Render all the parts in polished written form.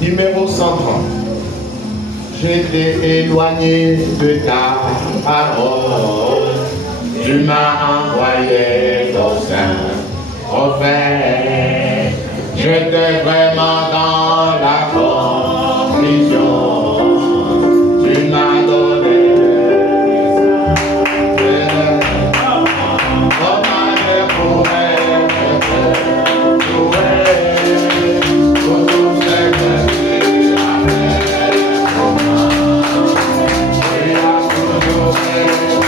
Numéro 130. J'étais éloigné de ta parole. Tu m'as envoyé ton sein prophète. J'étais vraiment dans la confusion. Tu m'as donné comment je pourrais te louer pour tout ce que tu as fait pour moi. Tu as toujours fait bon, c'est pour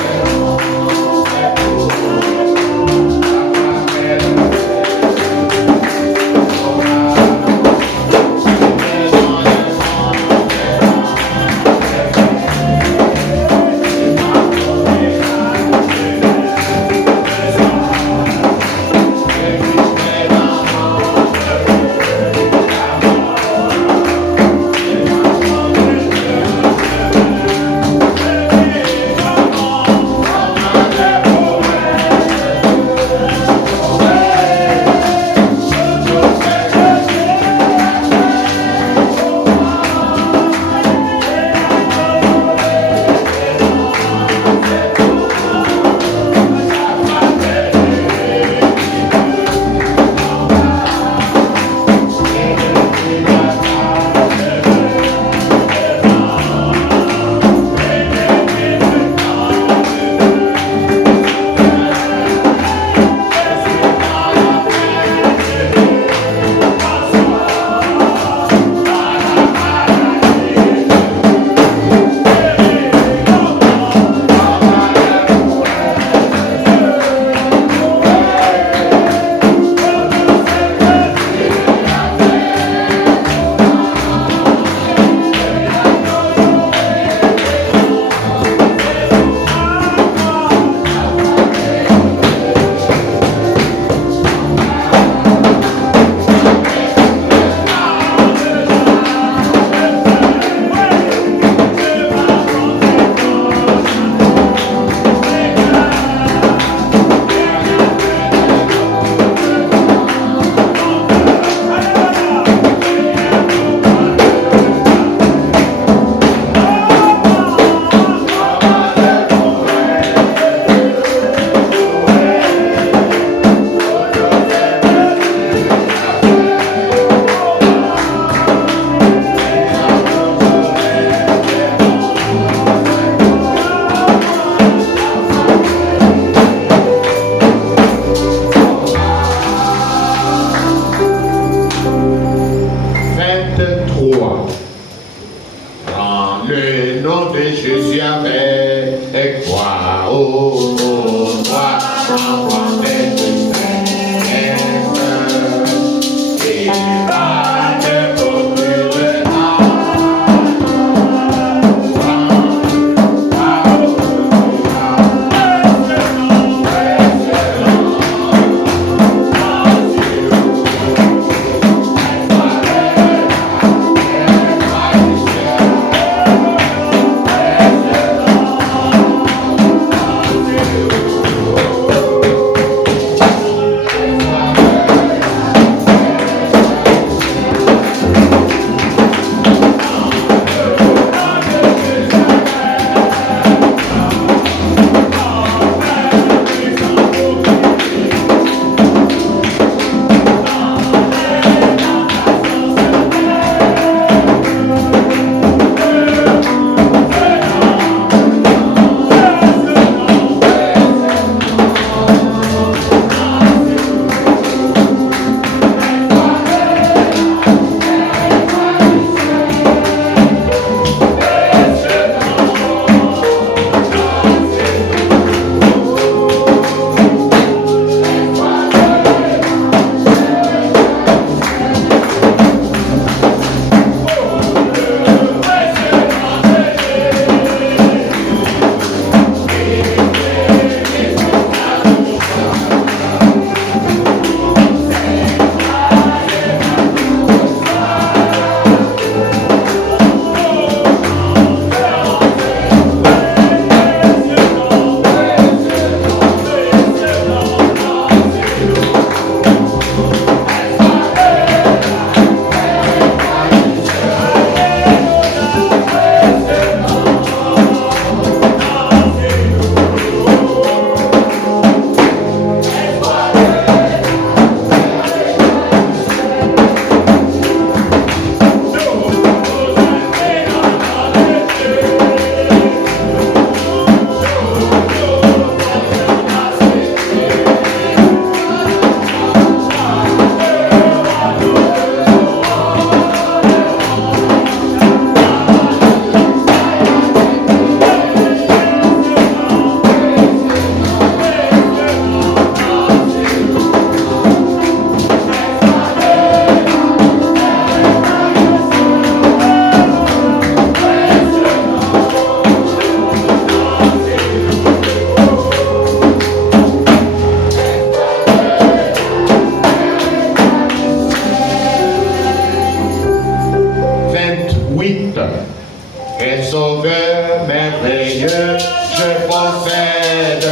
Seigneur, je possède.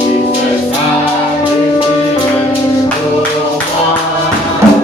Il se sacrifie pour moi. Et sa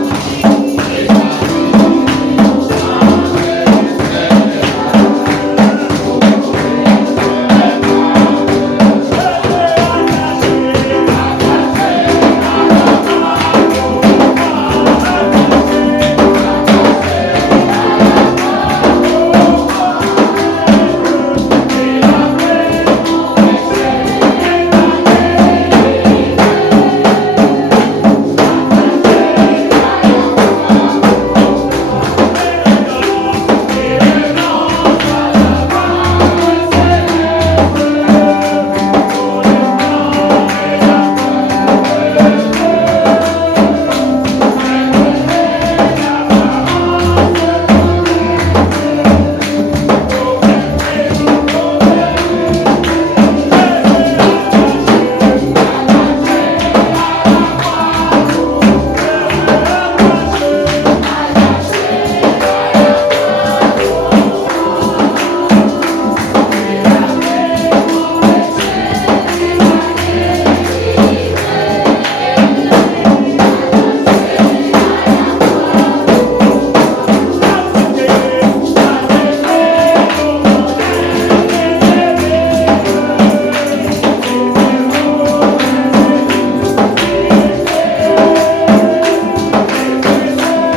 vie,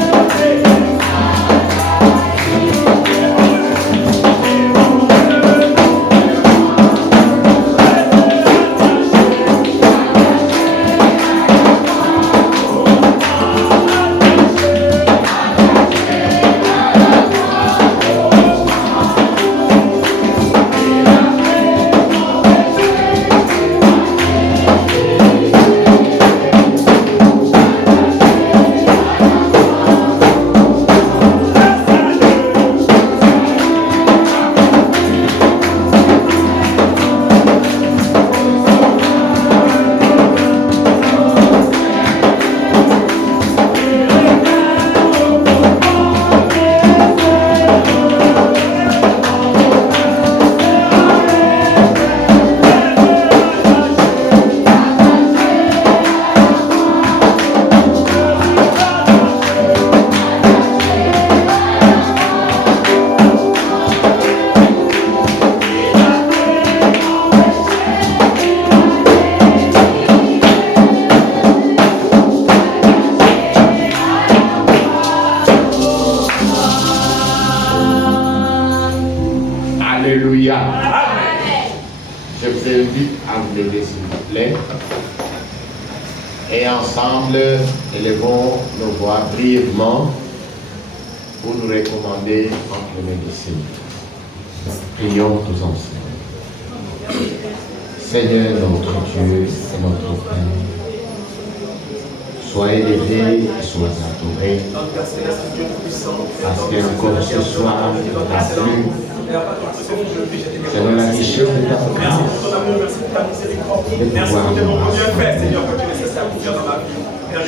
Alléluia. Amen. Je vous invite à vous lever s'il vous plaît. Et ensemble, élevons nos voix brièvement pour nous recommander entre les mains du Seigneur. Prions tous ensemble. Seigneur notre Dieu et notre Père, sois élevé et sois adoré. Parce que encore ce soir, ta pluie, selon la mission de ta grâce, de pouvoir nous rassembler.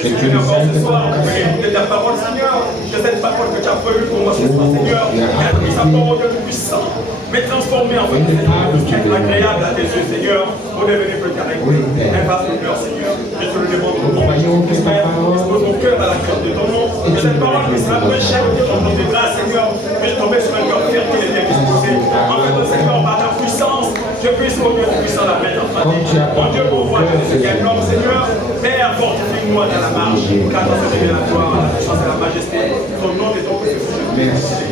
C'est une sainte congrégation de ta parole, Seigneur, de cette parole que tu as prévue pour moi ce soir, Seigneur, qui a pris sa parole de tout-puissant, mais transformée en fait agréable à tes yeux, Seigneur, pour devenir plus carré. Efface le cœur, Seigneur. Je te le demande au nom de Jésus. Dispose mon cœur à la crainte de ton nom. Que cette parole qui sera moins chère que ton nom de grâce, Seigneur, puisse tomber sur un cœur ferme qui est bien disposé. En fait, Seigneur, par ta puissance, je puisse, mon Dieu puissant, la mettre en pratique. Mon Dieu, pour voir ce qu'est l'homme, Seigneur, Père, fortifie-moi dans la marche, car dans ce la gloire, la puissance et la majesté, ton nom est ton Jésus. Merci.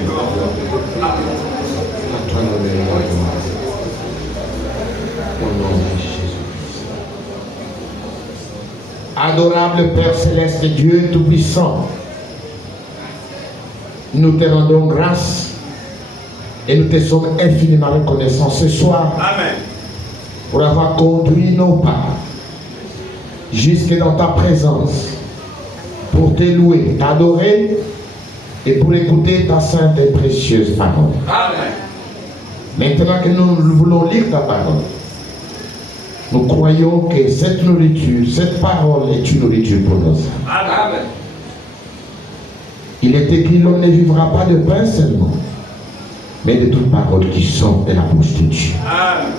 Amen. À toi l'honneur. Au nom de Jésus. Adorable Père Céleste, Dieu Tout-Puissant, nous te rendons grâce et nous te sommes infiniment reconnaissants ce soir. Amen. Pour avoir conduit nos pas jusque dans ta présence, pour te louer, t'adorer et pour écouter ta sainte et précieuse parole. Amen. Maintenant que nous voulons lire ta parole, nous croyons que cette nourriture, cette parole est une nourriture pour nos âmes. Amen. Il est écrit, l'homme ne vivra pas de pain seulement, mais de toute parole qui sort de la bouche de Dieu. Amen.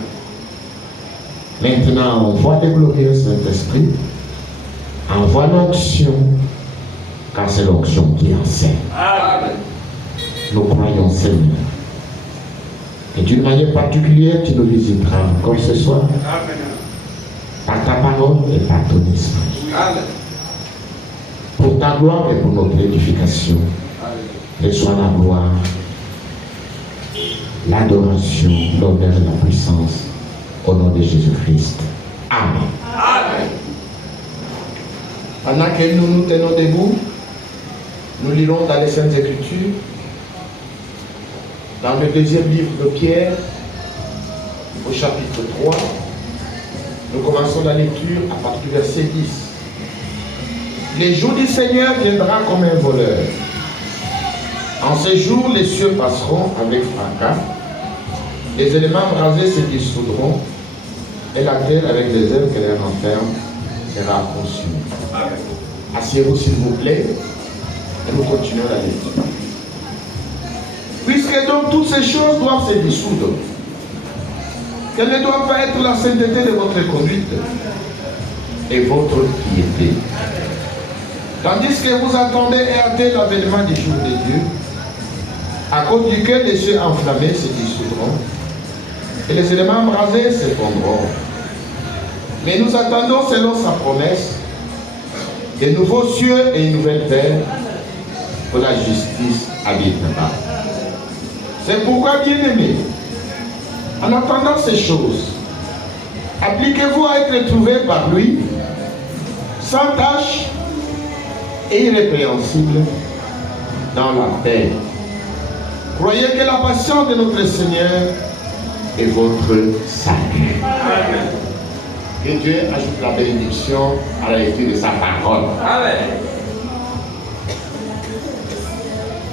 Maintenant, envoie le glorieux Saint-Esprit, envoie l'onction, car c'est l'onction qui enseigne. Amen. Nous croyons, Seigneur. Et d'une manière particulière, tu nous visiteras encore ce soir. Amen. Par ta parole et par ton esprit. Amen. Pour ta gloire et pour notre édification. Reçois la gloire, l'adoration, l'honneur et la puissance au nom de Jésus-Christ. Amen. Amen. Pendant que nous nous tenons debout, nous lirons dans les Saintes Écritures, dans le deuxième livre de Pierre, au chapitre 3, nous commençons la lecture à partir du verset 10. Les jours du Seigneur viendra comme un voleur. En ces jours, les cieux passeront avec fracas, les éléments brasés se dissoudront, et la terre avec les œuvres qu'elle renferme sera consumée. Asseyez-vous s'il vous plaît, et nous continuons la lecture. Puisque donc toutes ces choses doivent se dissoudre, quelle ne doit pas être la sainteté de votre conduite et votre piété. Tandis que vous attendez et hâtez l'avènement du jour de Dieu, à cause duquel les cieux enflammés se dissoudront et les éléments brasés se fondront. Mais nous attendons selon sa promesse de nouveaux cieux et une nouvelle terre où la justice habitera. C'est pourquoi, bien-aimés, en attendant ces choses, appliquez-vous à être trouvés par lui, sans tache et irrépréhensible dans la paix. Croyez que la patience de notre Seigneur est votre salut. Amen. Que Dieu ajoute la bénédiction à la lecture de sa parole. Amen.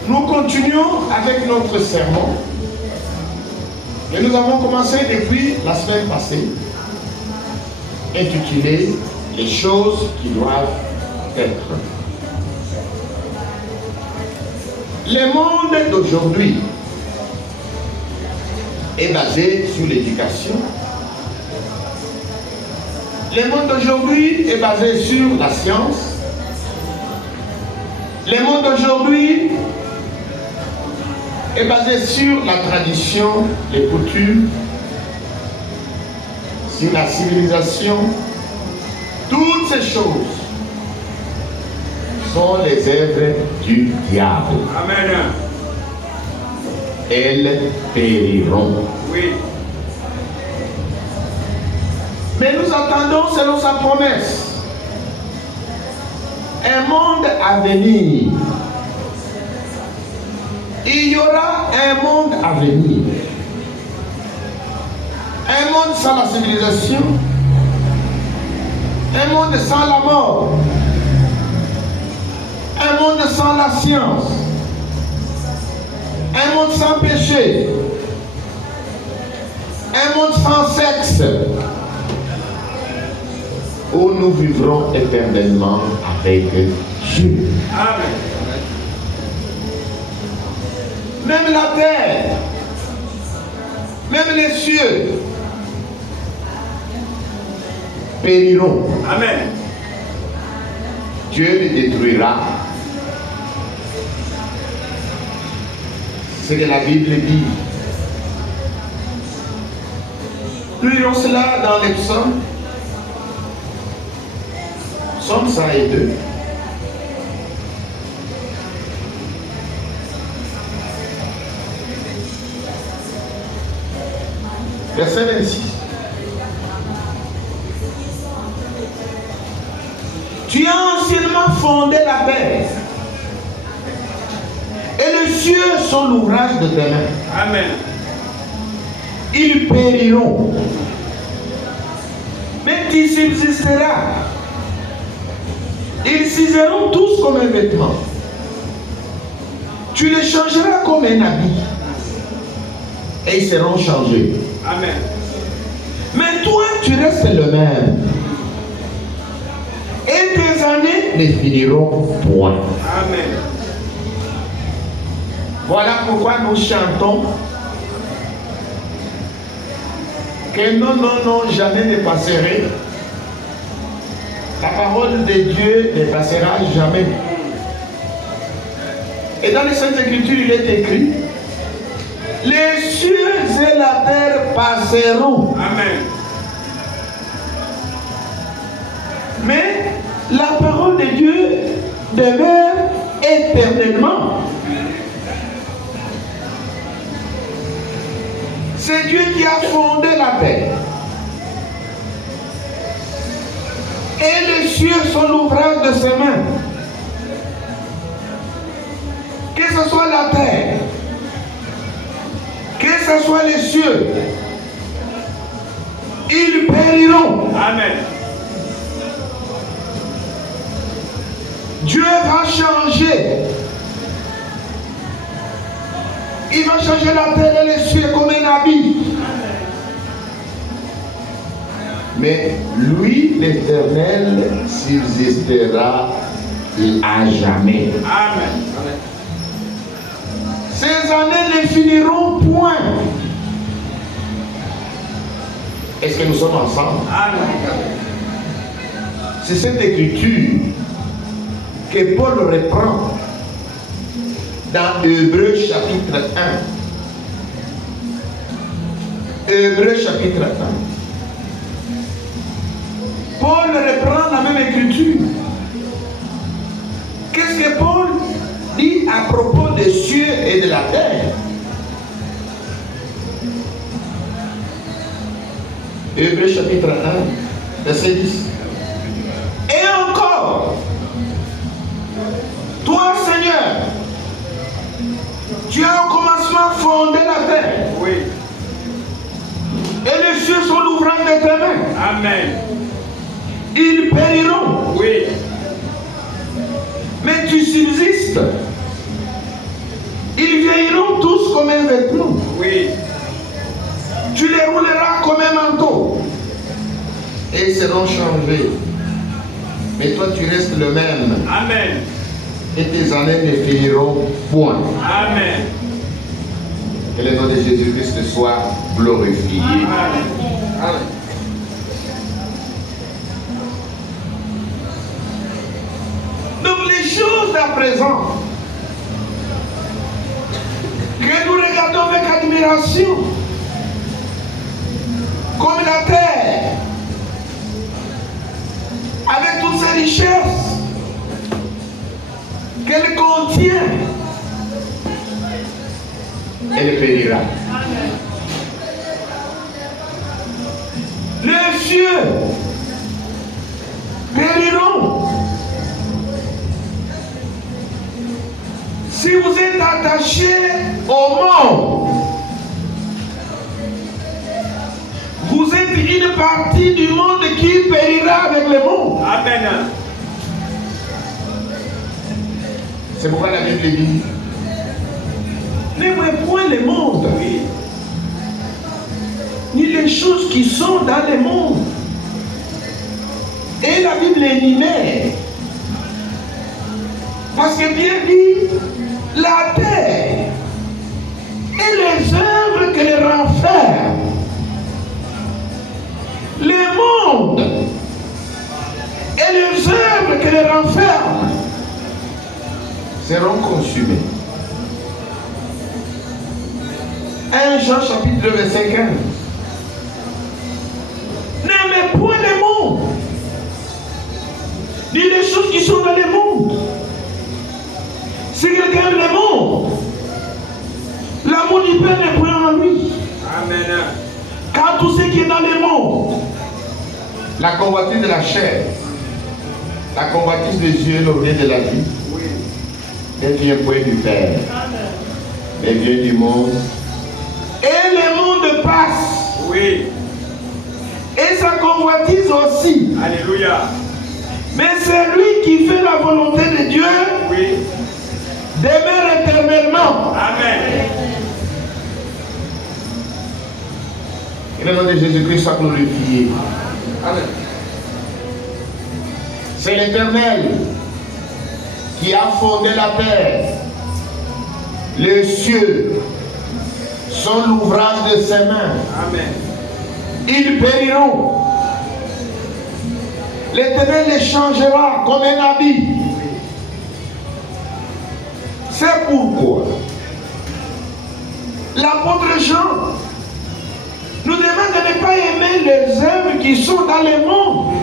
Nous continuons avec notre sermon que nous avons commencé depuis la semaine passée, intitulé « Les choses qui doivent être ». Le monde d'aujourd'hui est basé sur l'éducation. Le monde d'aujourd'hui est basé sur la science. Le monde d'aujourd'hui est basé sur la tradition, les coutumes, sur la civilisation. Toutes ces choses sont les œuvres du diable. Amen. Elles périront. Oui. Mais nous attendons selon sa promesse un monde à venir. Il y aura un monde à venir. Un monde sans la civilisation. Un monde sans la mort. Un monde sans la science. Un monde sans péché. Un monde sans sexe. Où nous vivrons éternellement avec Dieu. Amen. Même la terre, même les cieux périront. Amen. Dieu les détruira. C'est ce que la Bible dit. Nous lirons cela dans les psaumes. Psaume 102. Verset 26. Tu as anciennement fondé la terre, et les cieux sont l'ouvrage de tes mains. Amen. Ils périront, mais tu subsisteras. Ils s'useront tous comme un vêtement. Tu les changeras comme un habit, et ils seront changés. Amen. Mais toi, tu restes le même. Et tes années ne finiront point. Amen. Voilà pourquoi nous chantons Que non, non, non, jamais ne passerait. La parole de Dieu ne passera jamais. Et dans les Saintes Écritures, il est écrit: les cieux et la terre passeront. Amen. Mais la parole de Dieu demeure éternellement. C'est Dieu qui a fondé la terre. Et les cieux sont l'ouvrage de ses mains. Que ce soit la terre, que ce soit les cieux, ils périront. Amen. Dieu va changer. Il va changer la terre et les cieux comme un habit. Mais lui, l'Éternel, subsistera à jamais. Amen. Ces années ne finiront point. Est-ce que nous sommes ensemble? Amen. C'est cette écriture que Paul reprend dans Hébreux chapitre 1. Hébreux chapitre 1. Paul reprend la même écriture. Qu'est-ce que Paul dit à propos des cieux et de la terre? Hébreux chapitre 1, verset 10. Et encore, toi Seigneur, tu as au commencement fondé la terre. Oui. Et les cieux sont l'ouvrage de tes mains. Amen. Ils périront. Oui. Mais tu subsistes. Ils vieilliront tous comme un vêtement. Oui. Tu les rouleras comme un manteau. Et ils seront changés. Mais toi tu restes le même. Amen. Et tes années ne finiront point. Amen. Que le nom de Jésus-Christ soit glorifié. Amen. Amen. Donc les choses à présent que nous regardons avec admiration, comme la terre, avec toutes ses richesses qu'elle contient, elle périra. Les cieux périront. Si vous êtes attaché au monde, vous êtes une partie du monde qui périra avec le monde. Amen. C'est pourquoi la Bible dit: n'aimez point le monde, Oui. ni les choses qui sont dans le monde. Et la Bible énumère. Parce que bien dit, la terre et les œuvres qu'elle renferme, le monde et les œuvres qu'elle renferme seront consumés. 1 Jean chapitre 2 verset 15. N'aimez point le monde, ni les choses qui sont dans le monde. Si quelqu'un aime le monde, l'amour du Père n'est point en lui. Amen. Car tout ce qui est dans le monde, la convoitise de la chair, la convoitise des yeux, l'orgueil de la vie, Oui. ne vient point du Père, mais vient du monde. Et le monde passe, Oui. et sa convoitise aussi. Alléluia. Mais c'est lui qui fait la volonté de Dieu, Oui. demeure éternellement. Amen. Et le nom de Jésus-Christ soit glorifié. Amen. C'est l'Éternel qui a fondé la terre. Les cieux sont l'ouvrage de ses mains. Amen. ils périront. L'Éternel les changera comme un habit. C'est pourquoi l'apôtre Jean nous demande de ne pas aimer les œuvres qui sont dans le monde.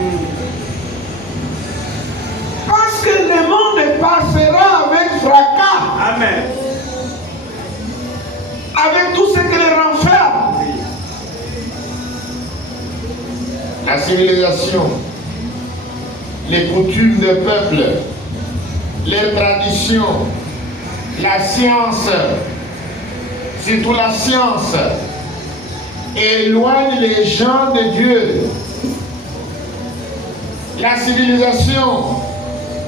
Parce que le monde passera avec fracas. Amen. Avec tout ce que les renferme. La civilisation, les coutumes des peuples, les traditions, la science, surtout la science, éloigne les gens de Dieu. La civilisation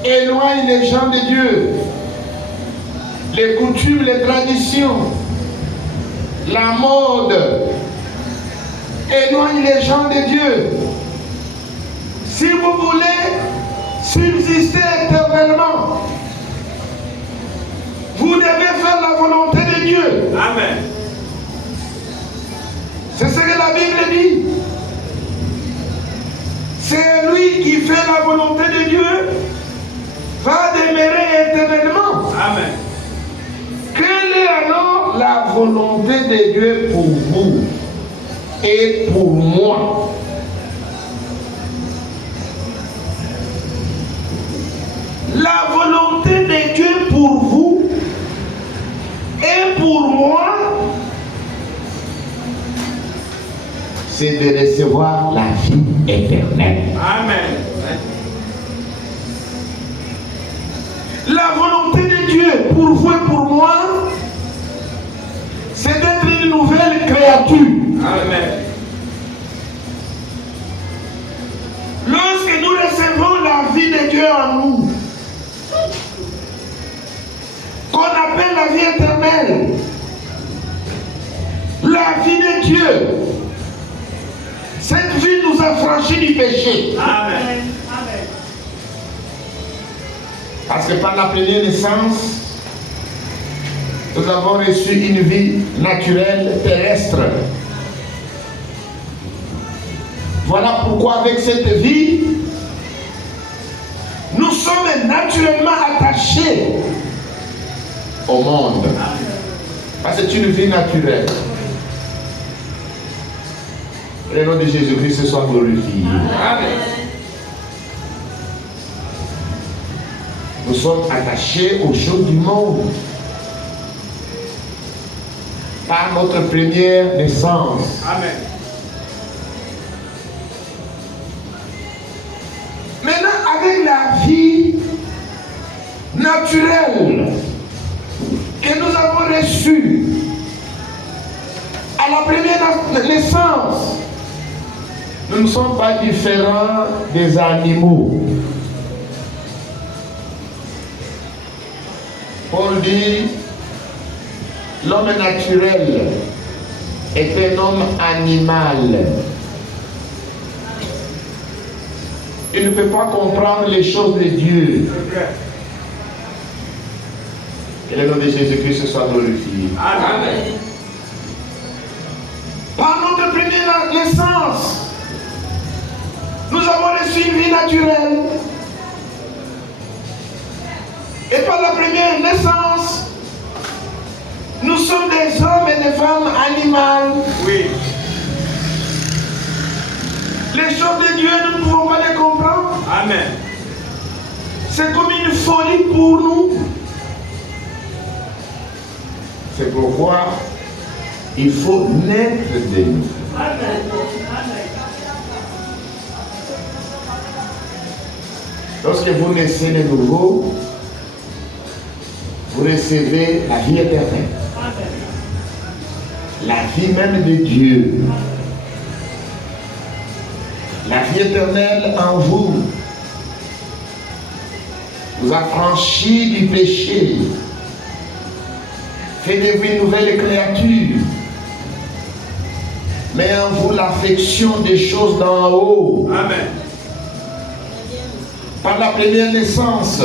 éloigne les gens de Dieu. Les coutumes, les traditions, la mode éloigne les gens de Dieu. Si vous voulez subsister éternellement, vous devez faire la volonté de Dieu. Amen. C'est ce que la Bible dit. C'est lui qui fait la volonté de Dieu, va demeurer éternellement. Amen. Quelle est alors la volonté de Dieu pour vous et pour moi? La volonté de Dieu pour vous et pour moi, c'est de recevoir la vie éternelle. Amen. La volonté de Dieu pour vous et pour moi, c'est d'être une nouvelle créature. Amen. Lorsque nous recevons la vie de Dieu en nous, qu'on appelle la vie éternelle, la vie de Dieu, cette vie nous a franchis du péché. Amen. Parce que par la première naissance, nous avons reçu une vie naturelle terrestre. Voilà pourquoi avec cette vie, nous sommes naturellement attachés au monde. Parce que c'est une vie naturelle. Le nom de Jésus-Christ soit glorifié. Amen. Nous sommes attachés aux choses du monde. Par notre première naissance. Amen. Maintenant, avec la vie naturelle que nous avons reçue à la première naissance, nous ne sommes pas différents des animaux. Paul dit, l'homme naturel est un homme animal. Il ne peut pas comprendre les choses de Dieu. Que le nom de Jésus-Christ soit glorifié. Amen. Par notre première naissance, nous avons reçu une vie naturelle. Et par la première naissance, nous sommes des hommes et des femmes animales. Oui. Les choses de Dieu, nous ne pouvons pas les comprendre. Amen. C'est comme une folie pour nous. C'est pourquoi il faut naître de nous. Lorsque vous naissez de nouveau, vous recevez la vie éternelle. La vie même de Dieu. La vie éternelle en vous vous a franchi du péché, fait de vous une nouvelle créature, mais en vous l'affection des choses d'en haut. Amen. Par la première naissance,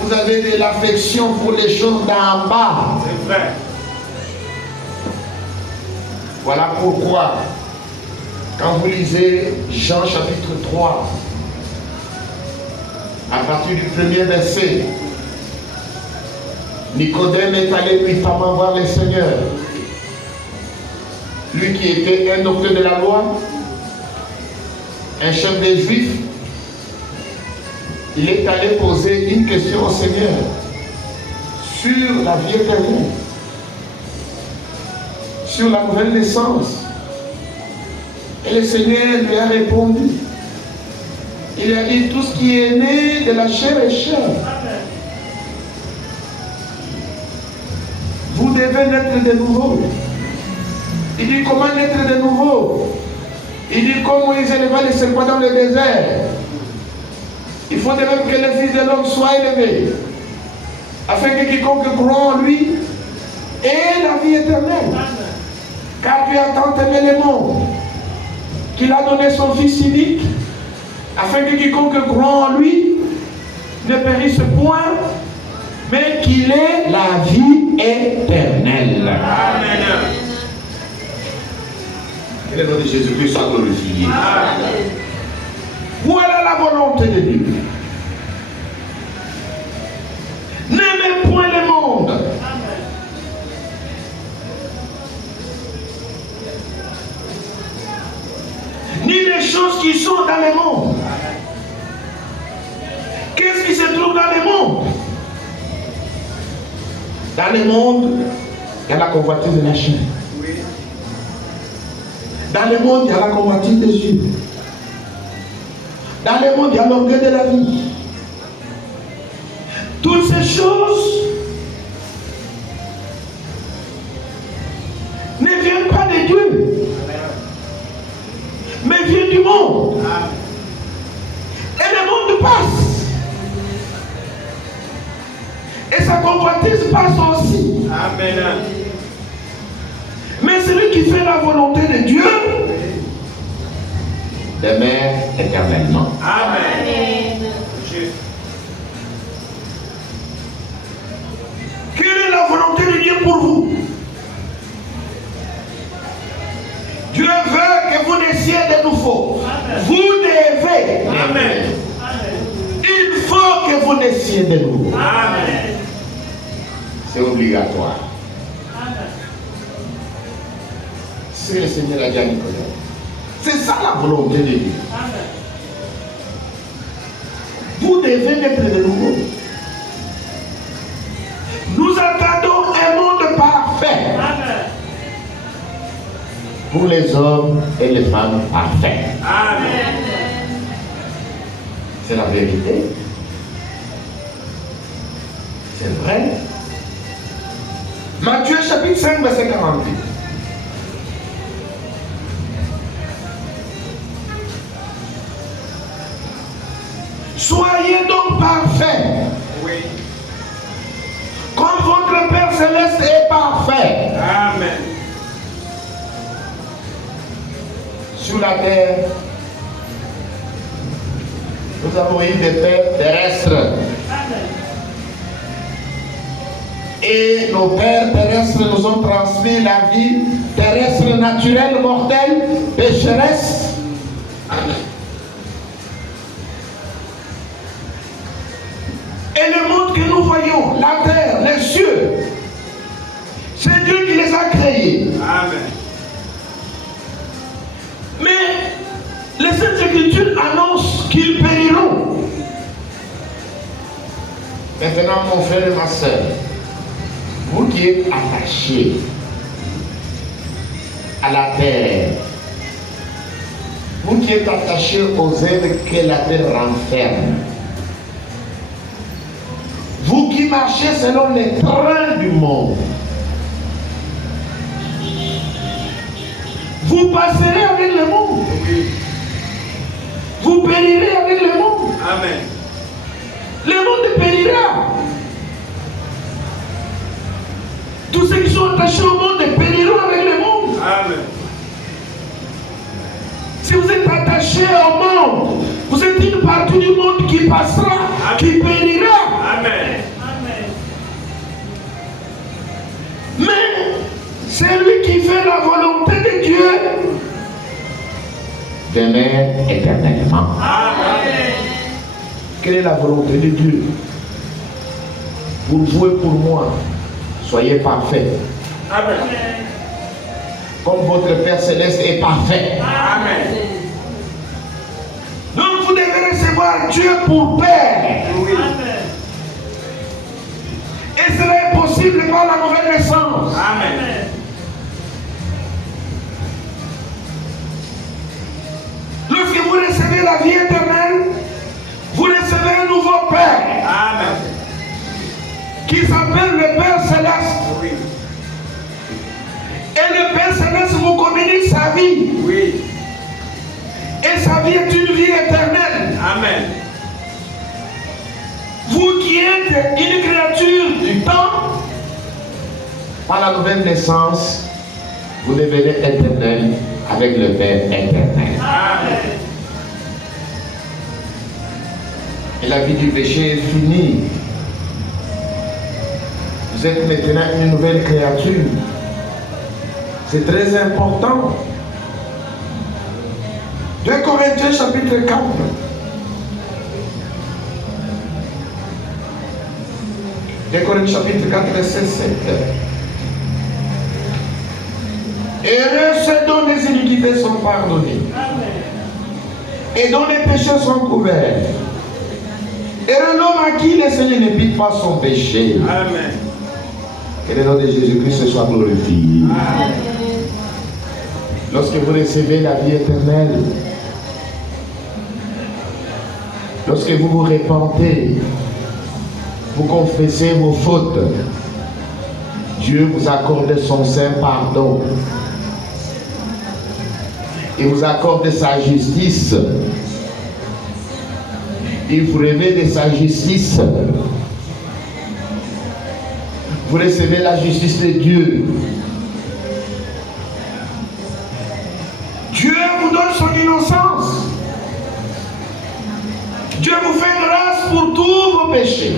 vous avez de l'affection pour les choses d'en bas. C'est vrai. Voilà pourquoi Quand vous lisez Jean chapitre 3, à partir du premier verset, Nicodème est allé puissamment voir le Seigneur. Lui qui était un docteur de la loi, un chef des Juifs, il est allé poser une question au Seigneur sur la vie éternelle, sur la nouvelle naissance. Et le Seigneur lui a répondu. Il a dit, tout ce qui est né de la chair est chair. Vous devez naître de nouveau. Il dit, comment naître de nouveau? Il dit, comme Moïse éleva les serpents dans le désert. Il faut de même que le Fils de l'homme soit élevé, afin que quiconque croit en lui ait la vie éternelle. Car Dieu a tant aimé le monde qu'il a donné son Fils unique, afin que quiconque croit en lui ne périsse point, mais qu'il ait la vie éternelle. Amen. Que le nom de Jésus-Christ soit glorifié. Amen. Voilà la volonté de Dieu. N'aimez point le monde. Amen. Ni les choses qui sont dans le monde. Qu'est-ce qui se trouve dans le monde? Dans le monde, il y a la convoitise de la chair. Dans le monde, il y a la convoitise des yeux. Dans le monde, il y a l'orgueil de la vie. Toutes ces choses ne viennent pas de Dieu, mais viennent du monde. Et le monde passe. Et sa convoitise passe aussi. Amen. Mais celui qui fait la volonté de Dieu demeure éternellement. Amen. Quelle est la volonté de Dieu pour vous? Dieu veut que vous naissiez de nouveau. Amen. Vous devez. Amen. Il faut que vous naissiez de nouveau. Amen. C'est obligatoire. Amen. C'est le Seigneur a dit à Nicodème. C'est ça la volonté de Dieu. Amen. Vous devez naître de nouveau. Nous attendons un monde parfait. Amen. Pour les hommes et les femmes parfaits. Amen. C'est la vérité. C'est vrai. Matthieu chapitre 5, verset 48. Soyez donc parfaits. Oui. Comme votre Père Céleste est parfait. Amen. Sur la terre, nous avons eu des pères terrestres. Amen. Et nos pères terrestres nous ont transmis la vie terrestre, naturelle, mortelle, pécheresse. Amen. Et le monde que nous voyons, la terre, les cieux, c'est Dieu qui les a créés. Amen. Mais les Saintes Écritures annoncent qu'ils périront. Maintenant, mon frère et ma soeur, vous qui êtes attachés à la terre, vous qui êtes attachés aux œuvres que la terre renferme, vous qui marchez selon les trains du monde, vous passerez avec le monde. Vous périrez avec le monde. Amen. Le monde périra. Tous ceux qui sont attachés au monde périront avec le monde. Amen. Si vous êtes attachés au monde, vous êtes une partie du monde qui passera, Amen. Qui périra. Amen. Amen. Mais celui qui fait la volonté de Dieu demeure éternellement. Amen. Quelle est la volonté de Dieu? Pour vous et pour moi, soyez parfaits. Amen. Comme votre Père Céleste est parfait. Amen. Donc vous devez recevoir Dieu pour Père. Oui. Et cela est possible par la nouvelle naissance. Amen. Lorsque vous recevez la vie éternelle, vous recevez un nouveau Père. Amen. Qui s'appelle le Père Céleste. Oui. Et le Père Céleste vous communique sa vie. Oui. Et sa vie est une vie éternelle. Amen. Vous qui êtes une créature du temps, par la nouvelle naissance, vous devenez éternel avec le Père éternel. Amen. Et la vie du péché est finie. Vous êtes maintenant une nouvelle créature. C'est très important. 2 Corinthiens chapitre 4. Corinthiens chapitre 4, verset 7. Heureux ceux dont les iniquités sont pardonnées. Et dont les péchés sont couverts. Heureux l'homme à qui le Seigneur ne pique pas son péché. Amen. Que le nom de Jésus-Christ soit glorifié. Amen. Lorsque vous recevez la vie éternelle, lorsque vous vous repentez, vous confessez vos fautes, Dieu vous accorde son saint pardon. Il vous accorde sa justice. Il vous révèle de sa justice. Vous recevez la justice de Dieu. Dieu vous donne son innocence. Dieu vous fait grâce pour tous vos péchés.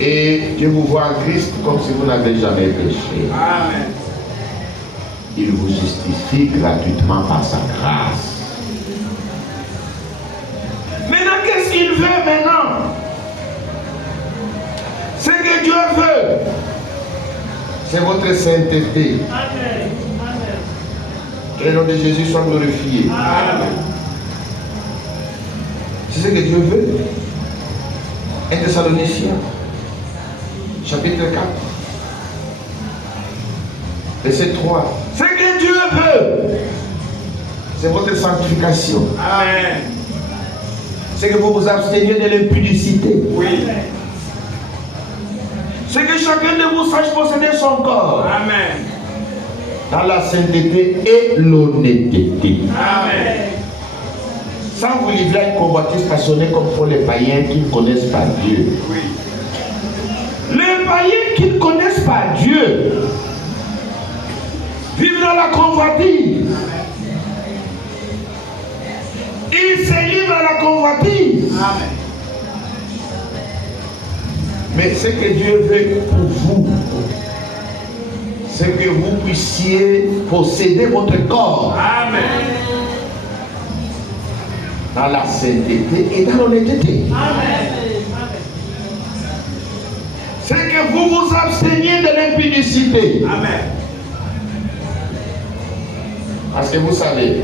Et Dieu vous voit en Christ comme si vous n'avez jamais péché. Amen. Il vous justifie gratuitement par sa grâce. Maintenant, qu'est-ce qu'il veut maintenant? Ce que Dieu veut, c'est votre sainteté. Amen. Que le nom de Jésus soit glorifié. Amen. C'est ce que Dieu veut. 1 Thessaloniciens, chapitre 4, verset 3. Ce que Dieu veut, c'est votre sanctification. Amen. C'est que vous vous absteniez de l'impudicité. Oui. C'est que chacun de vous sache posséder son corps Amen. dans la sainteté et l'honnêteté. Amen. Sans vous livrer à une convoitise passionnée comme font les païens qui ne connaissent pas Dieu. Oui. Les païens qui ne connaissent pas Dieu vivent dans la convoitise. Ils se livrent à la convoitise. Amen. Mais ce que Dieu veut pour vous, c'est que vous puissiez posséder votre corps Amen. dans la sainteté et dans l'honnêteté. Amen. C'est que vous vous absteniez de l'impudicité. Amen. Parce que vous savez,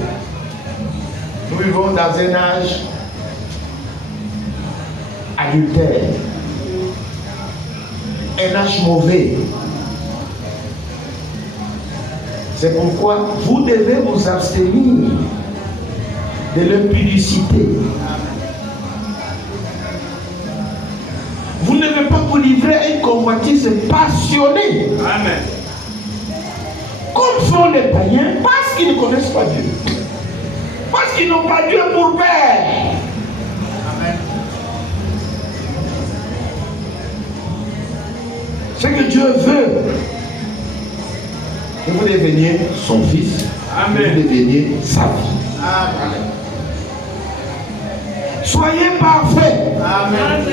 nous vivons dans un âge adultère, un âge mauvais. C'est pourquoi vous devez vous abstenir de l'impudicité. Vous ne devez pas vous livrer à une convoitise passionnée. Amen. Comme font les païens, parce qu'ils ne connaissent pas Dieu. Parce qu'ils n'ont pas Dieu pour père. Amen. Ce que Dieu veut, que vous deveniez son fils. Amen. Que vous deveniez sa vie. Amen. Soyez parfaits. Amen.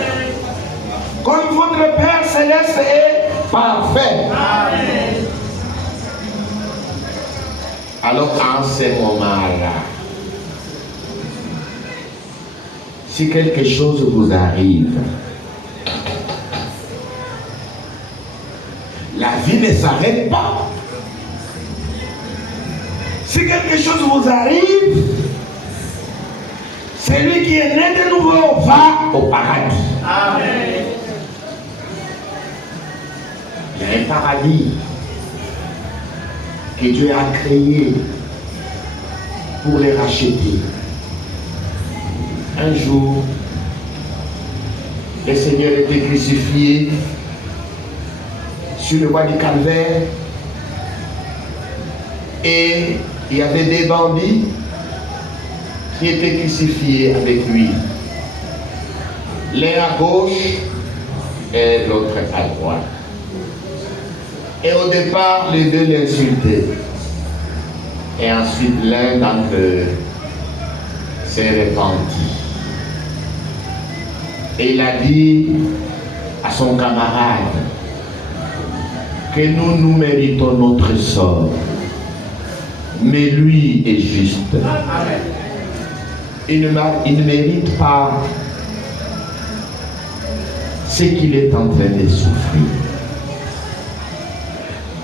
Comme votre Père Céleste est parfait. Amen. Alors en ce moment-là, si quelque chose vous arrive, la vie ne s'arrête pas. Si quelque chose vous arrive, celui qui est né de nouveau va au paradis. Amen. Il y a un paradis que Dieu a créé pour les racheter. Un jour, le Seigneur était crucifié sur le bois du calvaire et il y avait des bandits qui étaient crucifiés avec lui. L'un à gauche et l'autre à droite. Et au départ, les deux l'insultaient. Et ensuite, l'un d'entre eux s'est repenti. Et il a dit à son camarade que nous méritons notre sort. Mais lui est juste. Il ne mérite pas ce qu'il est en train de souffrir.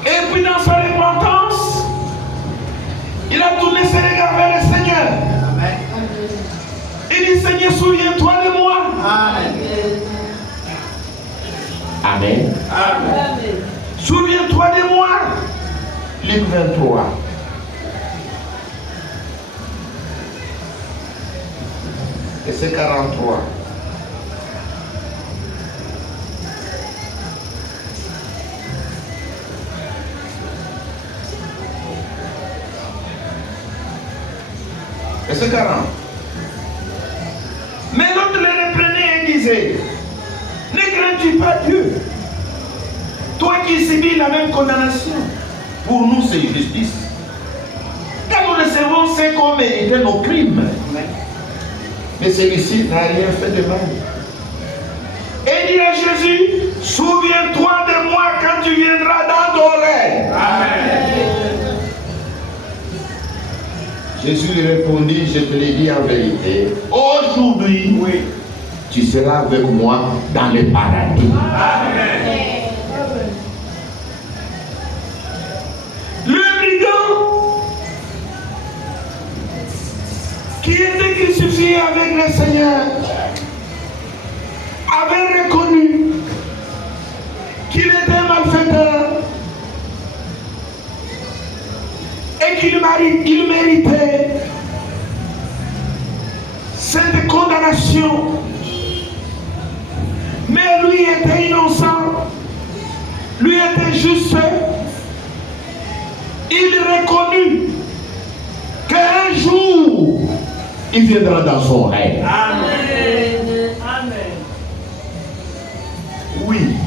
Et puis dans sa repentance, il a tourné ses regards vers le Seigneur. Amen. Il dit, Seigneur, souviens-toi de moi. Amen. Amen. Amen. Souviens-toi de moi. Luc 23. Et c'est 43. Et c'est 40. Mais l'autre les reprenait et disait, ne crains-tu pas Dieu? Toi qui subis la même condamnation, pour nous c'est justice. Car nous recevons ce qu'on méritait nos crimes. Mais celui-ci n'a rien fait de mal. Et dit à Jésus, souviens-toi de moi quand tu viendras dans ton règne. Amen. Jésus lui répondit, je te l'ai dit en vérité, aujourd'hui, oui, tu seras avec moi dans le paradis. Amen. Le brigand qui était crucifié avec le Seigneur avait reconnu qu'il était malfaiteur et qu'il méritait cette condamnation. Mais lui était innocent, lui était juste. Il reconnut qu'un jour, il viendra dans son règne. Amen. Amen. Oui.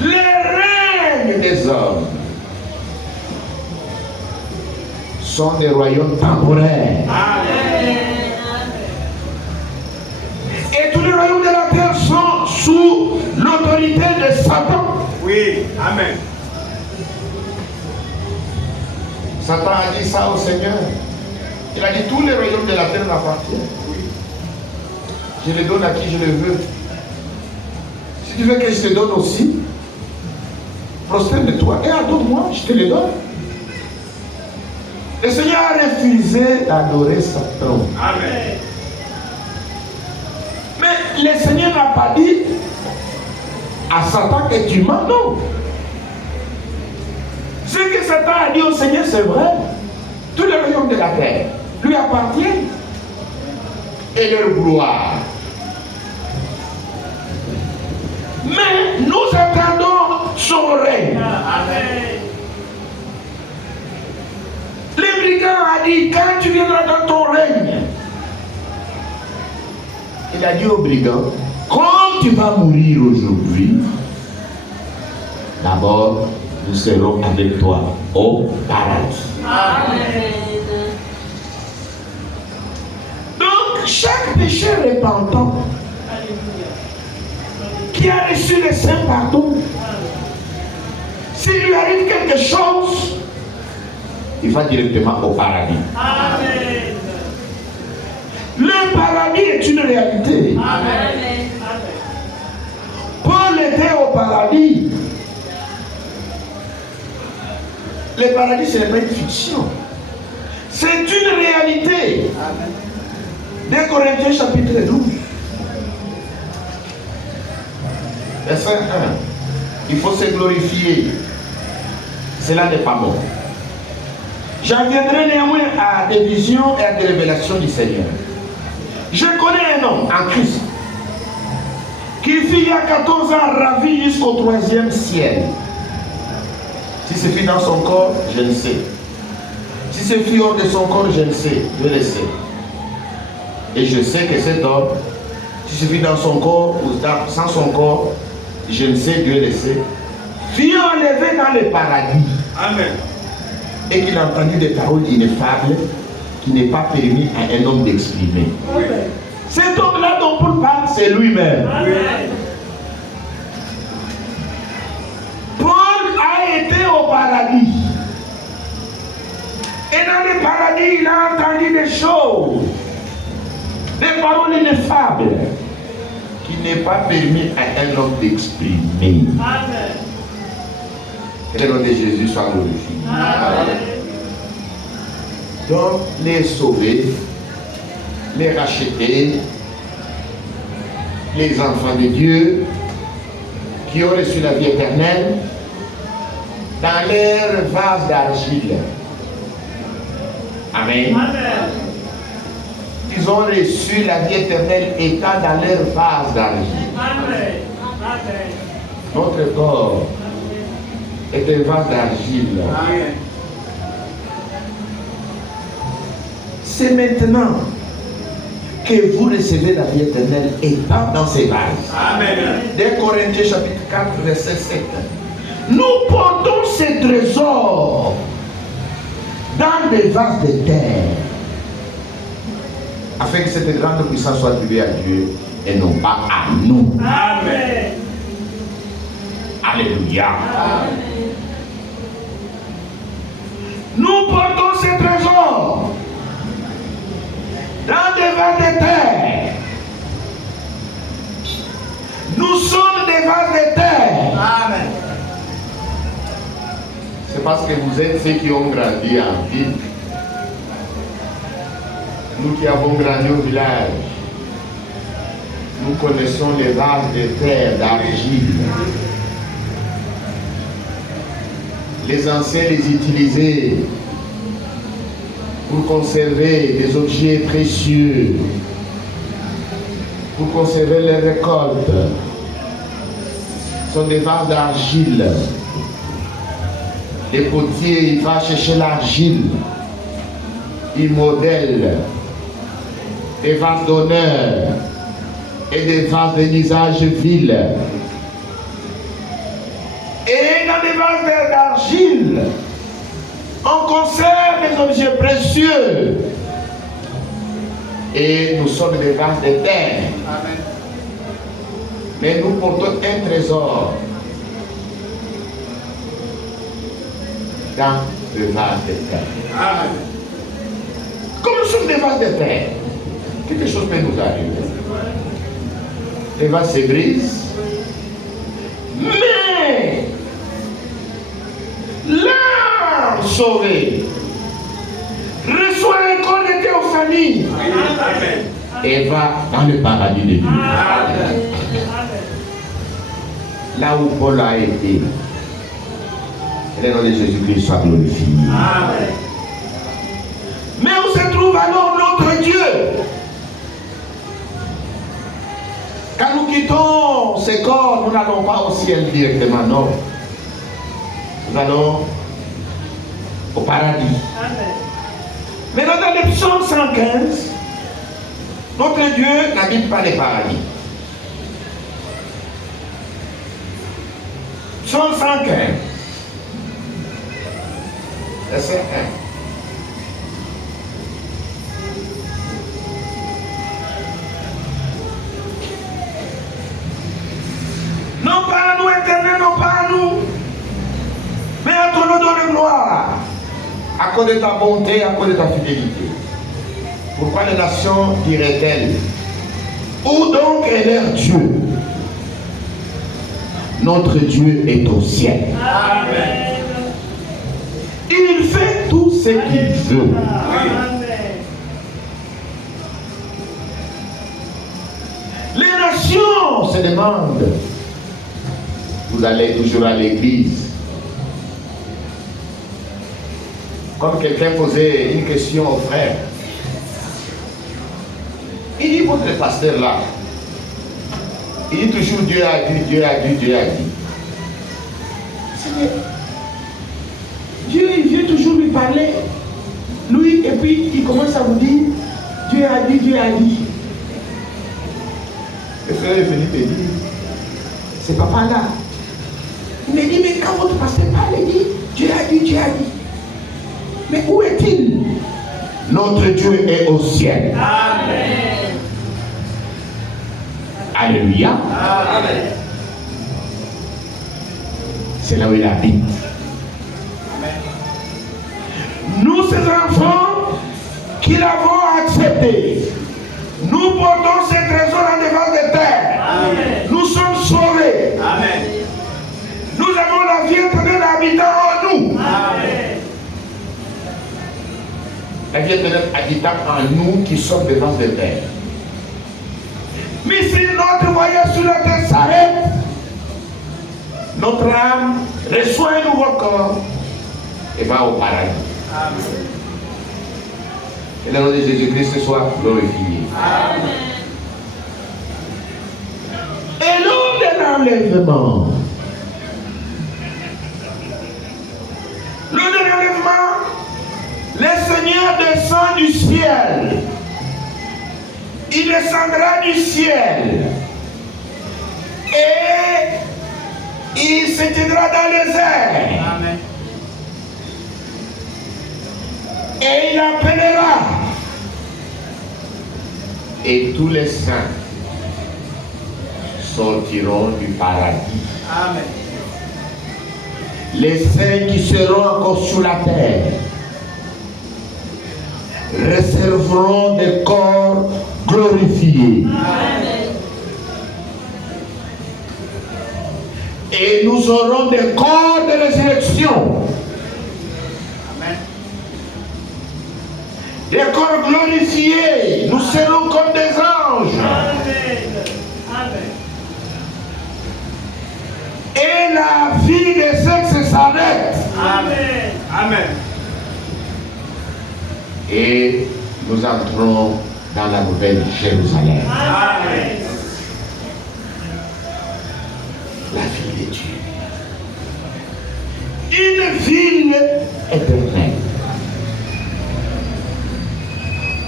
Les règnes des hommes sont des royaumes temporaires. Amen. Et tous les royaumes de la terre sont sous l'autorité de Satan. Oui. Amen. Satan a dit ça au Seigneur. Il a dit tous les royaumes de la terre m'appartiennent. Oui. Je les donne à qui je le veux. Si tu veux que je te donne aussi, prosterne-toi et adore-moi, je te les donne. Le Seigneur a refusé d'adorer Satan. Amen. Mais le Seigneur n'a pas dit à Satan que tu mens, non. Ce que Satan a dit au Seigneur, c'est vrai. Tous les royaumes de la terre lui appartiennent. Et leur gloire. Mais nous attendons son règne. Amen. Le brigand a dit, quand tu viendras dans ton règne, il a dit au brigand, quand tu vas mourir aujourd'hui, d'abord, nous serons avec toi au paradis. Amen. Donc, chaque pécheur repentant qui a reçu le Saint pardon, s'il lui arrive quelque chose, il va directement au paradis. Amen. Le paradis est une réalité. Amen. Paul était au paradis. Le paradis, ce n'est pas une fiction. C'est une réalité. Amen. 2 Corinthiens chapitre 12. Verset 1. Il faut se glorifier. Cela n'est pas bon. J'en viendrai néanmoins à des visions et à des révélations du Seigneur. Je connais un homme en Christ qui fut il y a 14 ans ravi jusqu'au 3e ciel. Si ce fut dans son corps, je ne sais. Si ce fut hors de son corps, je ne sais. Je le sais. Et je sais que cet homme, si ce fut dans son corps ou sans son corps, je ne sais, Dieu le sait, fut enlevé dans le paradis. Amen. Et qu'il a entendu des paroles ineffables qui n'est pas permis à un homme d'exprimer. Cet homme-là dont Paul parle, c'est lui-même. Paul a été au paradis. Et dans le paradis, il a entendu des choses, des paroles ineffables, qui n'est pas permis à un homme d'exprimer. Amen. Que le nom de Jésus soit glorifié. Amen. Donc, les sauver, les racheter, les enfants de Dieu qui ont reçu la vie éternelle dans leur vase d'argile. Amen. Amen. Ils ont reçu la vie éternelle étant dans leur vase d'argile. Amen. Amen. Notre corps est un vase d'argile. Amen. C'est maintenant que vous recevez la vie éternelle étant dans ces vases. Amen. 2 Corinthiens chapitre 4, verset 7. Nous portons ces trésors dans des vases de terre, afin que cette grande puissance soit attribuée à Dieu et non pas à nous. Amen. Alléluia. Amen. Nous portons ces trésors dans des vases de terre. Nous sommes des vases de terre. Amen. C'est parce que vous êtes ceux qui ont grandi en ville. Nous qui avons grandi au village, nous connaissons les vases de terre, d'argile. Les anciens les utilisaient pour conserver des objets précieux, pour conserver les récoltes. Ce sont des vases d'argile. Les potiers, il va chercher l'argile, il modèle des vases d'honneur et des vases de l'usage vil. Et dans des vases d'argile, on conserve des objets précieux. Et nous sommes des vases de terre. Amen. Mais nous portons un trésor dans le vase de terre. Amen. Comme nous sommes des vases de terre, quelque chose peut nous arriver. Les vases se brisent. Mais l'âme sauvée reçoit un corps de théophanie Amen. et va dans le paradis de Dieu. Amen. Là où Paul a été. Et le nom de Jésus-Christ soit glorifié. Amen. Mais où se trouve alors notre Dieu? Quand nous quittons ce corps, nous n'allons pas au ciel directement, non. Nous allons au paradis. Amen. Maintenant, dans le psaume 115, notre Dieu n'habite pas les paradis. Psaume 115, verset 1. Non pas à nous, éternel, non pas à nous, mais à ton nom de gloire. à cause de ta bonté, à cause de ta fidélité. Pourquoi les nations diraient-elles, où donc est leur Dieu? Notre Dieu est au ciel. Amen. Il fait tout ce qu'il veut. Amen. Les nations se demandent, vous allez toujours à l'église. Comme quelqu'un posait une question au frère. Il dit, votre pasteur là, il dit toujours Dieu a dit, Dieu a dit, Dieu a dit. Dieu, il vient toujours lui parler. Lui, et puis il commence à vous dire, Dieu a dit, Dieu a dit. Le frère est venu te dire, c'est papa là. Il me dit, mais quand votre pasteur parle, il dit, Dieu a dit, Dieu a dit. Mais où est-il? Notre Dieu est au ciel. Amen. Alléluia. Amen. C'est là où il habite. Amen. Nous, ses enfants, qui l'avons accepté, nous portons ces trésors en devant de terre. Amen. Nous sommes sauvés. Amen. Nous avons la vie éternelle habitant en nous. Amen. La vie éternelle habitant en nous qui sommes devant de terre. Mais si notre voyage sur la terre s'arrête, notre âme reçoit un nouveau corps et va au paradis. Amen. Et le nom de Jésus-Christ soit glorifié. Amen. Et lors de l'enlèvement, le Seigneur descend du ciel. Il descendra du ciel. Et il s'éteindra dans les airs. Amen. Et il appellera. Et tous les saints sortiront du paradis. Amen. Les saints qui seront encore sur la terre recevront des corps glorifiés. Amen. Et nous aurons des corps de résurrection. Amen. Des corps glorifiés. Nous serons comme des anges. Amen. Amen. Et la vie des sexes s'arrête. Amen. Amen. Et nous entrons dans la nouvelle Jérusalem. Amen. La ville de Dieu. Une ville éternelle.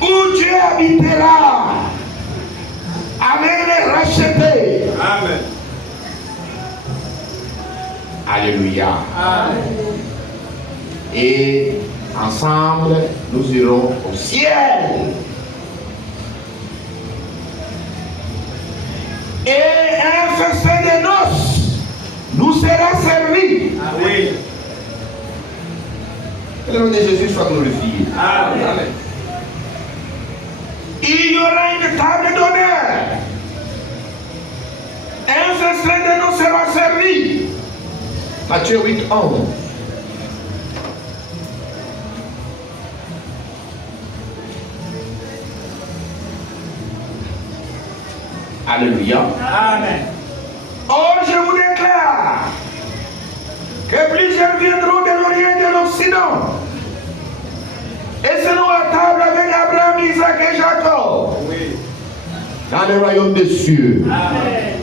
Où Dieu habitera avec les rachetés. Amen. Alléluia. Amen. Et ensemble, nous irons au ciel. Et un festin de noces nous sera servi. Oui. Que le nom de Jésus soit glorifié. Amen. Il y aura une table d'honneur. Un festin de noces sera servi. Matthieu 8, 11. Alléluia. Amen. Or, je vous déclare que plusieurs viendront de l'Orient et de l'Occident et seront à table avec Abraham, Isaac et Jacob Oui. dans le royaume des cieux. Amen.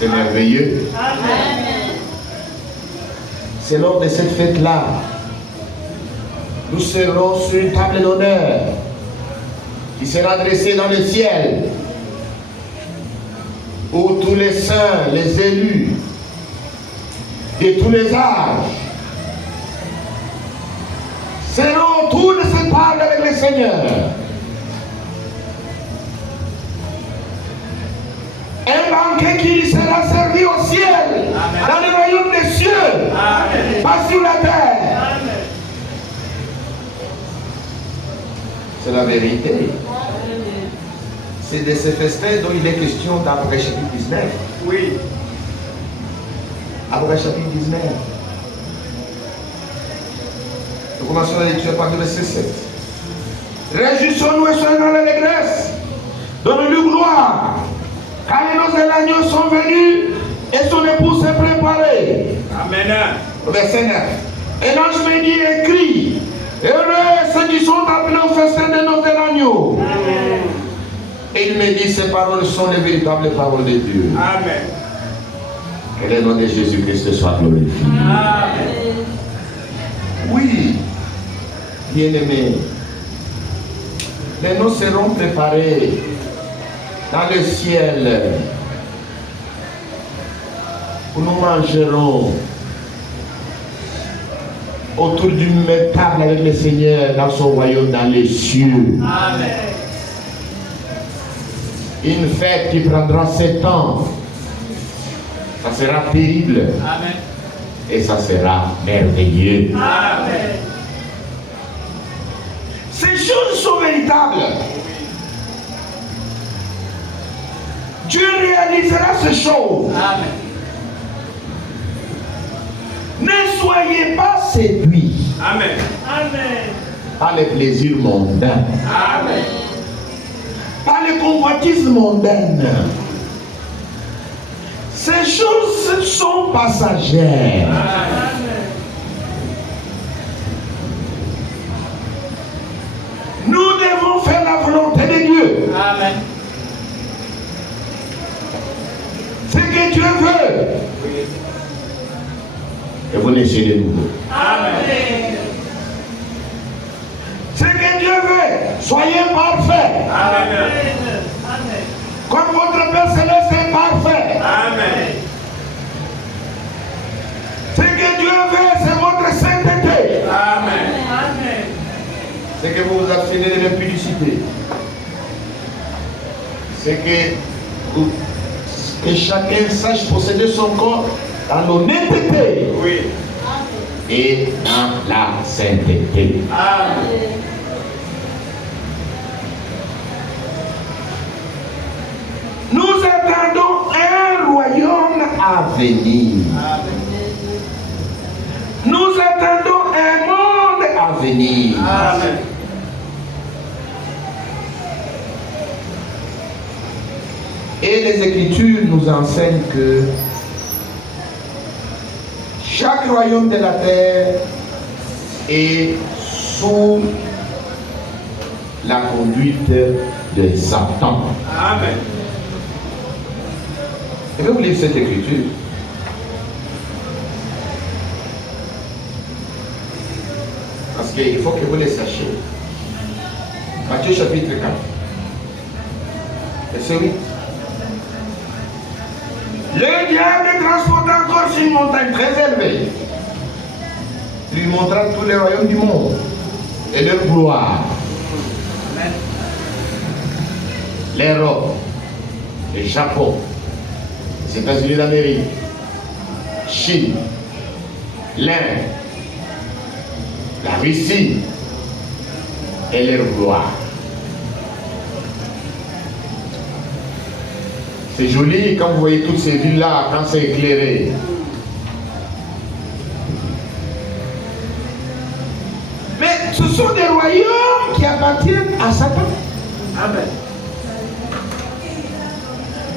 C'est merveilleux. Amen. C'est lors de cette fête-là, nous serons sur une table d'honneur qui sera dressée dans le ciel, où tous les saints, les élus, de tous les âges, seront autour de cette table avec le Seigneur. Un banquet qui sera servi au ciel, Amen. dans le royaume des cieux. Amen. pas sur la terre. C'est la vérité. C'est de ces festins dont il est question dans Apocalypse chapitre 19. Oui. Apocalypse chapitre 19. Nous commençons la lecture par le verset 7. Réjouissons-nous et soyons dans l'allégresse. Donnons-lui gloire. Car les noces de l'agneau sont venus et son épouse s'est préparée. Amen. Verset 9. Et l'ange me dit et crie. Heureux ceux qui sont appelés au festin des noces de l'agneau. Et il me dit, ces paroles sont les véritables paroles de Dieu. Amen. Que le nom de Jésus-Christ soit glorifié. Amen. Oui, bien-aimés, les noces seront préparées dans le ciel où nous mangerons autour d'une table avec le Seigneur dans son royaume dans les cieux. Amen. Une fête qui prendra 7 ans. Ça sera terrible. Amen. Et ça sera merveilleux. Amen. Ces choses sont véritables. Dieu réalisera ces choses. Amen. Ne soyez pas séduits Amen. Amen. par les plaisirs mondains, Amen. par les convoitises mondaines. Ces choses sont passagères. Amen. Nous devons faire la volonté de Dieu. Amen. Ce que Dieu veut. Et vous naissez de nouveau. Amen. Ce que Dieu veut, soyez parfaits. Amen. Comme votre Père Céleste est parfait. Amen. Ce que Dieu veut, c'est votre sainteté. Amen. Amen. C'est que vous vous abstenez de l'impudicité. C'est que chacun sache posséder son corps dans l'honnêteté. Oui. Et dans la sainteté. Amen. Nous attendons un royaume à venir. Nous attendons un monde à venir. Amen. Et les Écritures nous enseignent que chaque royaume de la terre est sous la conduite de Satan. Amen. Je vais vous lire cette écriture. Parce qu'il faut que vous les sachiez. Matthieu chapitre 4. Verset 8. Le diable transporte encore sur une montagne très élevée. Il lui montra tous les royaumes du monde et leur gloire. Amen. L'Europe, le Japon, les États-Unis d'Amérique, Chine, l'Inde, la Russie et leur gloire. C'est joli quand vous voyez toutes ces villes-là, quand c'est éclairé. Mais ce sont des royaumes qui appartiennent à Satan. Amen.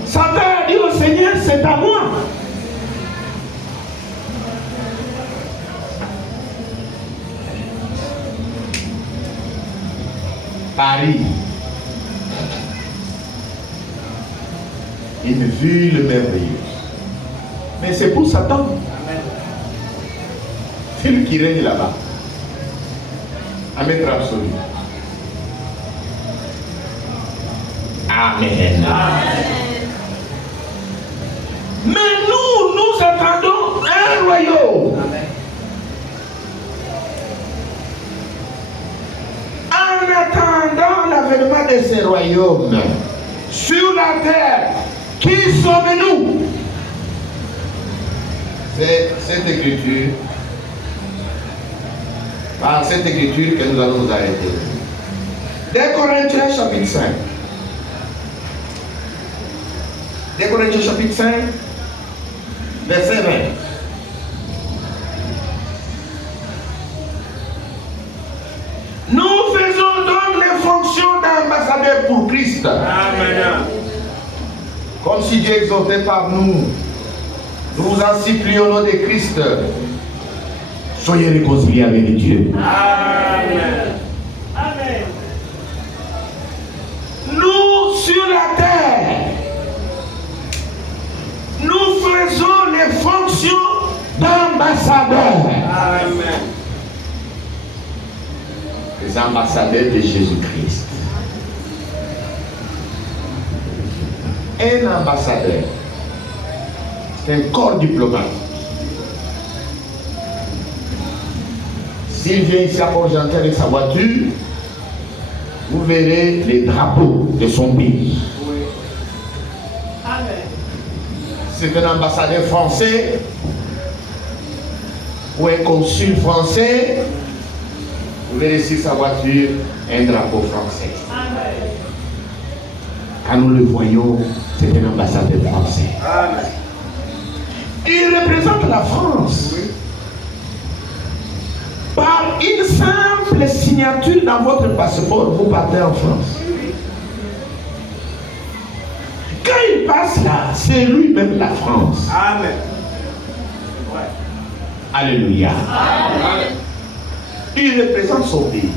Satan a dit au Seigneur, c'est à moi. Paris, une ville merveilleuse. Mais c'est pour Satan. Amen. C'est lui qui règne là-bas. À maître absolu. Amen. Mais nous attendons un royaume. Amen. En attendant l'avènement de ces royaumes sur la terre, qui sommes-nous? Cette écriture par cette écriture que nous allons nous arrêter. 2 Corinthiens chapitre 5. 2 Corinthiens chapitre 5, verset 20. Nous faisons donc les fonctions d'ambassadeurs pour Christ. Amen. Comme si Dieu exhortait par nous. Nous vous en supplions au nom de Christ. Soyez réconciliés avec Dieu. Amen. Amen. Nous sur la terre, nous faisons les fonctions d'ambassadeurs. Amen. Les ambassadeurs de Jésus-Christ. Un ambassadeur, c'est un corps diplomatique. S'il vient ici à Port-Gentil avec sa voiture, vous verrez les drapeaux de son pays. Amen. C'est un ambassadeur français ou un consul français. Vous verrez sur sa voiture un drapeau français. Amen. Quand nous le voyons, c'est un ambassadeur français. Amen. Il représente la France. Oui. Par une simple signature dans votre passeport, vous partez en France. Quand il passe là, c'est lui-même la France. Amen. Ouais. Alléluia. Amen. Il représente son pays.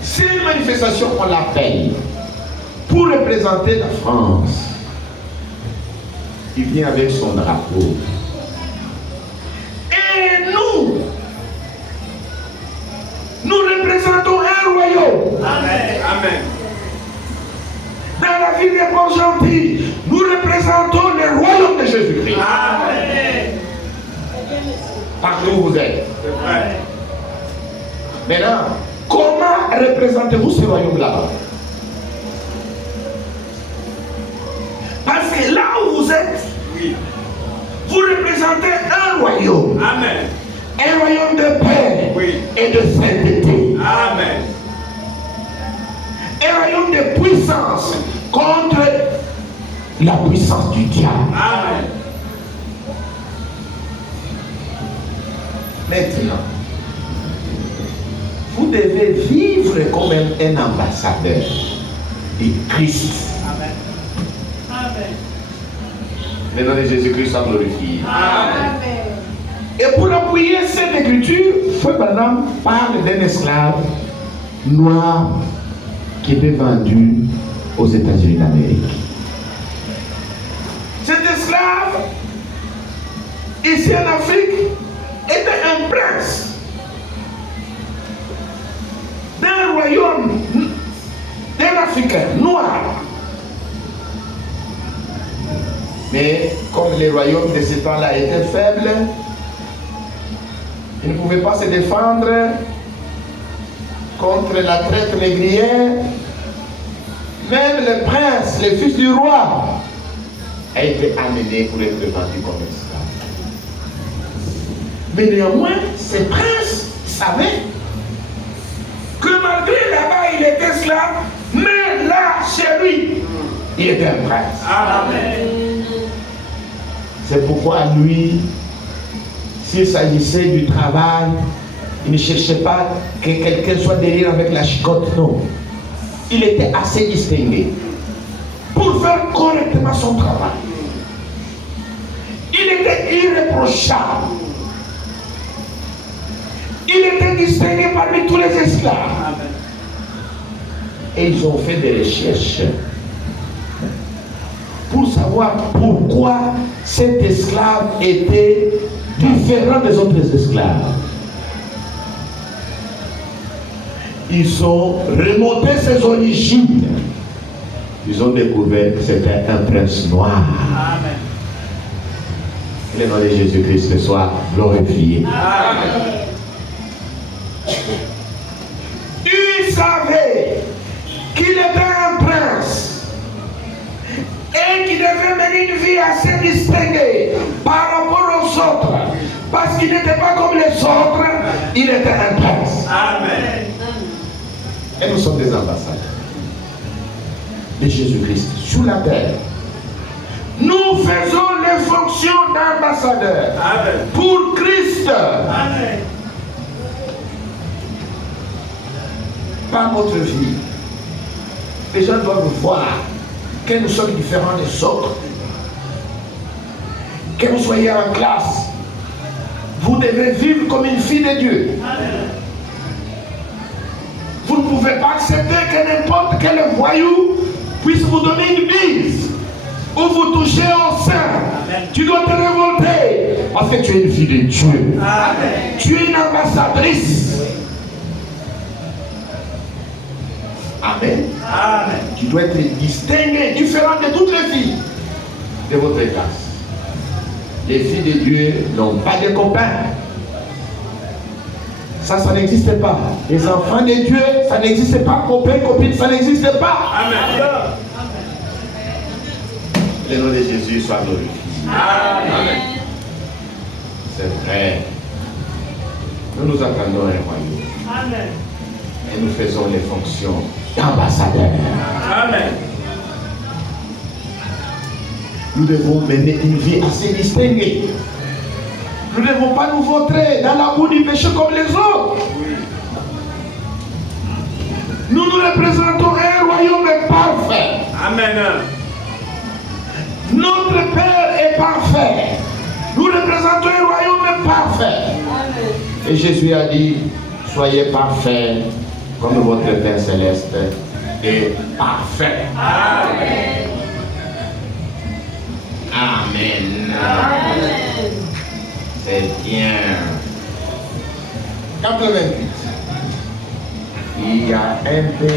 C'est une manifestation qu'on l'appelle pour représenter la France. Il vient avec son drapeau. Et nous représentons un royaume. Amen. Amen. Dans la ville des Port-Gentil, nous représentons le royaume de Jésus-Christ. Amen. Partout où vous êtes. Amen. Maintenant, comment représentez-vous ce royaume là-bas? Parce que là où vous êtes, oui, vous représentez un royaume. Amen. Un royaume de paix, oui, et de sainteté. Amen. Un royaume de puissance contre la puissance du diable. Amen. Maintenant, vous devez vivre comme un ambassadeur de Christ. Amen. Amen. Le nom de Jésus-Christ soit glorifié. Amen. Et pour appuyer cette écriture, Frère Branham parle d'un esclave noir qui était vendu aux États-Unis d'Amérique. Cet esclave, ici en Afrique, était un prince d'un royaume d'un Africain noir. Mais comme les royaumes de ce temps-là étaient faibles, ils ne pouvaient pas se défendre contre la traite négrière. Même le prince, le fils du roi, a été amené pour être vendu comme esclave. Mais néanmoins, ce prince savait que malgré là-bas il était esclave, mais là, chez lui, il était un prince. Amen. C'est pourquoi lui, s'il s'agissait du travail, il ne cherchait pas que quelqu'un soit derrière avec la chicotte, non. Il était assez distingué pour faire correctement son travail. Il était irréprochable. Il était distingué parmi tous les esclaves. Et ils ont fait des recherches pour savoir pourquoi cet esclave était différent des autres esclaves. Ils ont remonté ses origines. Ils ont découvert que c'était un prince noir. Amen. Le nom de Jésus-Christ soit glorifié. Amen. Il savait qu'il était un prince et qu'il devait mener une vie assez distinguée par rapport aux autres. Parce qu'il n'était pas comme les autres, il était un prince. Amen. Et nous sommes des ambassadeurs de Jésus-Christ sur la terre. Nous faisons les fonctions d'ambassadeurs pour Christ. Amen. Par notre vie, les gens doivent voir que nous sommes différents des autres. Que vous soyez en classe, vous devez vivre comme une fille de Dieu. Amen. Vous ne pouvez pas accepter que n'importe quel voyou puisse vous donner une bise ou vous toucher au sein. Amen. Tu dois te révolter parce que tu es une fille de Dieu. Amen. Tu es une ambassadrice. Amen. Amen. Tu dois être distingué, différent de toutes les filles de votre classe. Les filles de Dieu n'ont pas de copains. Ça n'existe pas. Les enfants de Dieu, ça n'existe pas. Copains, copines, ça n'existe pas. Amen. Le nom de Jésus soit glorifié. Amen. C'est vrai. Nous nous attendons à un royaume. Amen. Et nous faisons les fonctions d'ambassadeurs. Amen. Nous devons mener une vie assez distinguée. Nous ne devons pas nous vautrer dans la boue du péché comme les autres. Nous nous représentons un royaume parfait. Amen. Notre Père est parfait. Nous représentons un royaume parfait. Et Jésus a dit, soyez parfaits comme votre Père céleste est parfait. Amen. Amen. Amen. C'est bien. 88. Il y a un peu